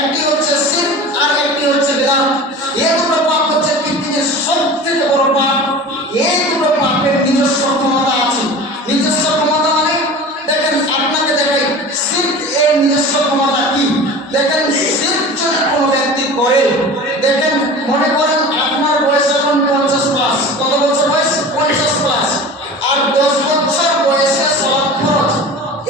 একটি হচ্ছে শিরক আর একটি হচ্ছে বিদআত। এই দুটো পাপ হচ্ছে পৃথিবীর সবথেকে বড় পাপ। এই দুটো পাপের নিজস্ব ক্ষমতা আছে। নিজস্ব ক্ষমতা মানে দেখেন, আপনাকে দেখাই শিরক এর নিজস্ব ক্ষমতা কি। দেখেন, শিরক যদি কোনো ব্যক্তি করে, দেখেন মনে করেন আপনার বয়স এখন 50 প্লাস। কত বছর বয়স? 50 প্লাস। আর 10 বছর বয়সে সালাত ফরজ।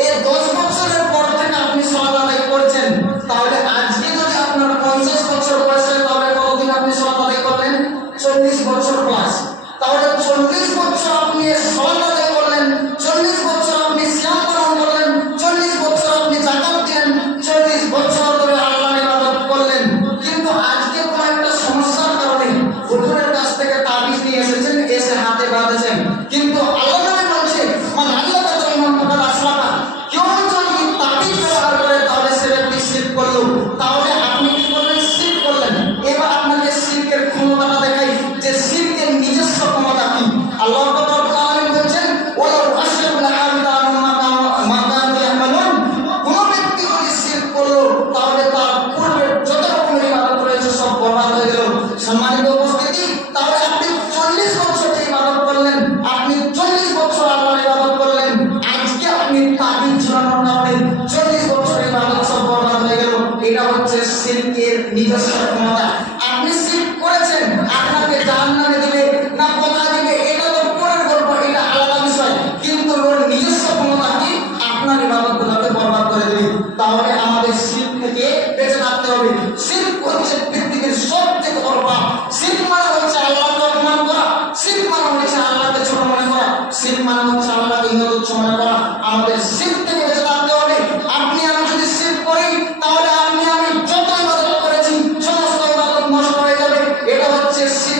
এই 10 বছরের পর থেকে আপনি সালাত আদায় করছেন, তাহলে আজকে যদি আপনার 50 বছর বয়স হয় তাহলে কতদিন আপনি সালাত আদায় করলেন? 40 বছর প্লাস। তাহলে 40 বছর আপনি সালাত আদায় করলেন, 40 বছর আপনি সিয়াম পালন করলেন, 40 বছর আপনি যাকাত দিলেন, 40 বছর ধরে আল্লাহর ইবাদত করলেন। কিন্তু আজকে কোনো একটা সমস্যার কারণে হুজুরের কাছ থেকে তাবিজ নিয়ে এসেছেন, এসে হাতে বাঁধেছেন, কিন্তু আল্লাহ নবী বলছে মান আল্লাকা তাইমান ফাকাদ আসলাকা, কেউ যদি তাবিজ ব্যবহার করে তাহলে সে ব্যক্তি শিরক করলো। তাহলে আপনি কি করলেন? শিরক করলেন। এবার আপনাকে শিরকের ক্ষমতাটা দেখাই যে শিরকের নিজস্ব ক্ষমতা কি। আল্লাহ রাব্বুল আলামিন বলেন ওয়ালাউ আশরাকু লাহাবিতা আনহুম মা কানু ইয়ামালুন। কোন ব্যক্তি যদি শিরক করলো তাহলে তার পূর্বে যত রকমের ইবাদত রয়েছে সব বরবাদ হয়ে গেল। সম্মানিত উপস্থিতি, তাহলে আপনি 40 বছর যে ইবাদত করলেন, আপনি 40 বছর আল্লাহর ইবাদত করলেন, আজকে আপনি তাবিজ ঝুলানোর কারণে 40 বছরের ইবাদত সব বরবাদ হয়ে গেল। এটা হচ্ছে শিরকের নিজস্ব ক্ষমতা। আপনি শিরক করেছেন, আপনাকে জাহান্নামে দিবে না কোথায় দিবে এটা তো পরের গল্প, এটা আলাদা বিষয়, কিন্তু ওর নিজস্ব ক্ষমতা কি আপনার ইবাদতগুলোকে বরবাদ করে দেবে। তাহলে আমাদের শিরক থেকে বেঁচে থাকতে হবে। শিরক হচ্ছে পৃথিবীর সবথেকে বড় পাপ। শিরক মানে হচ্ছে আল্লাহকে অপমান করা, শিরক মানে হচ্ছে আল্লাহকে ছোট মনে করা, শিরক মানে হচ্ছে আল্লাহকে তুচ্ছ মনে করা। আমাদের শিরক থেকে বেঁচে থাকতে হবে। আপনি আমি যদি শিরক করি তাহলে আপনি আমি যত ইবাদত করেছি সমস্ত ইবাদত নষ্ট হয়ে যাবে। এটা হচ্ছে শিরক।